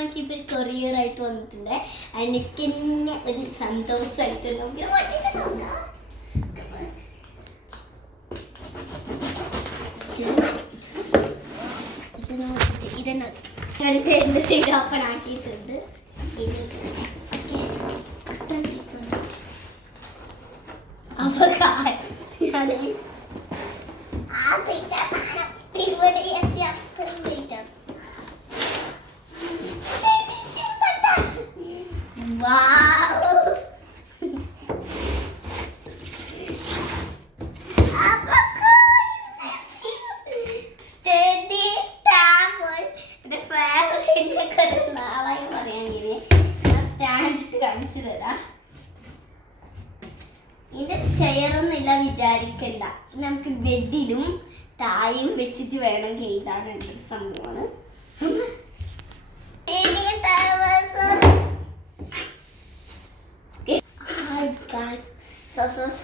നമുക്ക് ഇപ്പൊ കൊറിയർ ആയിട്ട് വന്നിട്ടുണ്ട്. എനിക്ക് തന്നെ ഒരു സന്തോഷമായിട്ട് നമുക്ക് വണ്ടിയിട്ടുണ്ട്. ഇത് നോക്ക്, ഇതെന്നെ ഞാൻ രണ്ട് സൈഡ് ഓപ്പൺ ആക്കിയിട്ടുണ്ട്. ഇനി അപ്പൊ ഇവിടെ എത്തി കാണിച്ചു തരാം. ഇതിന്റെ ചെയറൊന്നുമില്ല വിചാരിക്കണ്ട. നമുക്ക് ബെഡിലും തായും വെച്ചിട്ട് വേണമെങ്കിൽ എഴുതാനുള്ള സംഭവമാണ്. so so.